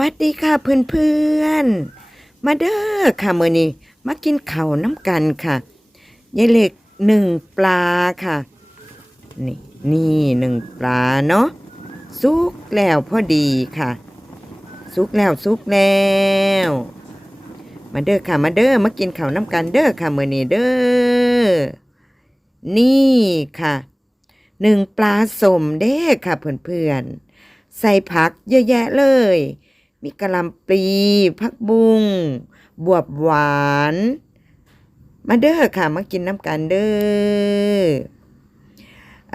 วัสดีค่ะเพื่อนๆ มาเด้อค่ะมื้อนี้มากินข้าวน้ำกันค่ะยายเหล็กหนึ่งปลาค่ะ นี่นี่หนึ่งปลาเนาะสุกแล้วพอดีค่ะสุกแล้วสุกแล้ว มาเด้อค่ะมาเด้อมากินข้าวน้ำกันเด้อค่ะมื้อนี้เด้อนี่ค่ะหนึ่งปลาสมเด้อค่ะเพื่อนๆใส่ผักเยอะแยะเลย มีกะหล่ำปลีผักบุ้งบวบหวาน มาเด้อค่ะ มากินน้ำกันเด้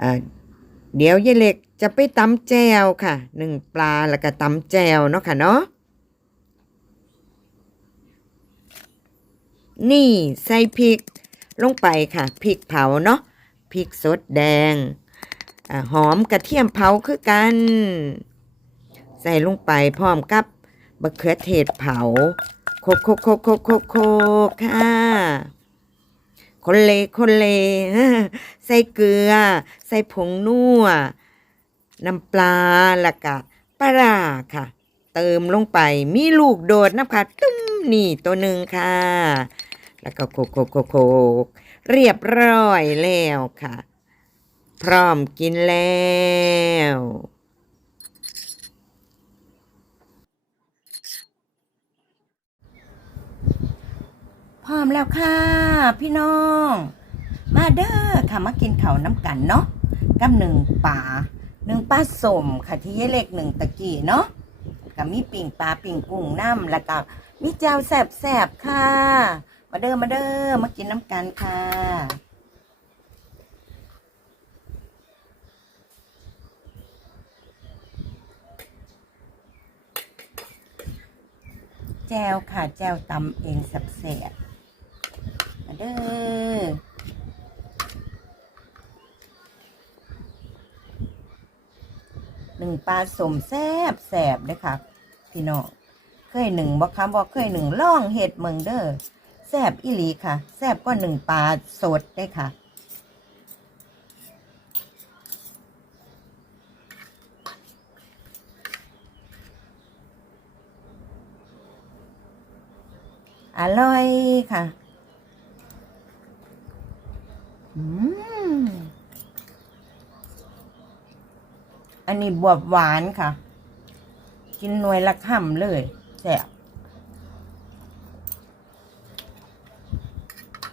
ออเดี๋ยวยายเล็กจะไปตำแจวค่ะหนึ่งปลาแล้วก็ตำแจวเนาะค่ะเนาะนี่ใส่พริกลงไปค่ะพริกเผาเนาะพริกสดแดงอหอมกระเทียมเผาคือกัน ใส่ลงไปพร้อมกับ มะเขือเทศเผาโคกโคกโคกโคกโคกโคกค่ะคนเลคนเลใส่เกลือ ใส่ผงนัวน้ำปลาล้วก็ปลาร้าค่ะ เติมลงไปมีลูกโดดนะคะตุ้มนี่ตัวหนึ่งค่ะ แล้วก็โคกโคกโคกโคกเรียบร้อยแล้วค่ะ พร้อมกินแล้ว พร้อมแล้วค่ะ พี่น้อง มาเด้อค่ะมากินข้าวน้ำกันเนาะกับหนึ่งป่าหนึ่งปลาสมค่ะที่ยายเล็กหนึ่งตะกี้เนาะกับมีปิ่งปลาปิ่งกุ้งน้ำแล้วก็มีแจวแสบๆค่ะ มาเด้อมาเด้อมากินน้ำกันค่ะแจวค่ะแจวตำเองสับแสบๆมา เด้อหนึ่งปลาสมแซบแสบเลยค่ะ พี่น้องเคยหนึ่งบอกคำบอกเคยหนึ่งล่องเห็ดเมืองเด้อแซบอีหลีค่ะแซบก็หนึ่งปลาสดได้ค่ะอร่อยค่ะ อันนี้บวบหวานค่ะ กินหน่วยละค่ำเลยแซ่บ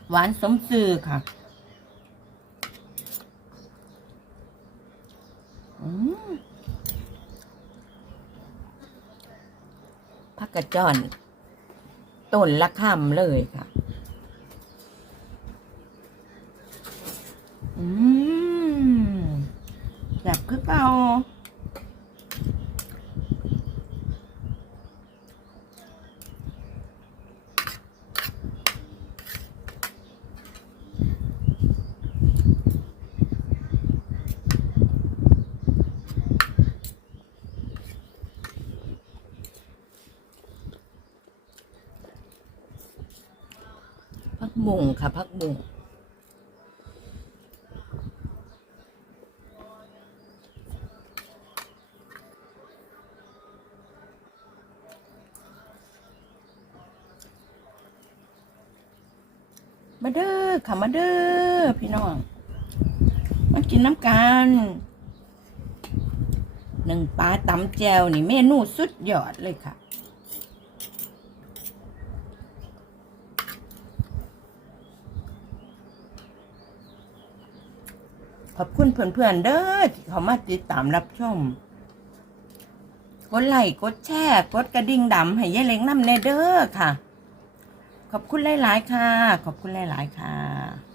หวานสมซื่อค่ะอืมผักกระจอนต้นละคำเลยค่ะ อืมแบบ คือเก่าพักบุ่งค่ะพักบุ่ง มาเด้อค่ะมาเด้อพี่น้องมากินน้ำกันหนึ่งปลาตำแจวนี่เมนูสุดยอดเลยค่ะขอบคุณเพื่อนๆเด้อที่เขามาติดตามรับชม กดไลค์กดแชร์ กดกระดิ่งดำให้ยายเล็กน้ำในเด้อค่ะ ขอบคุณหลาย ๆ ค่ะ ขอบคุณหลาย ๆ ค่ะ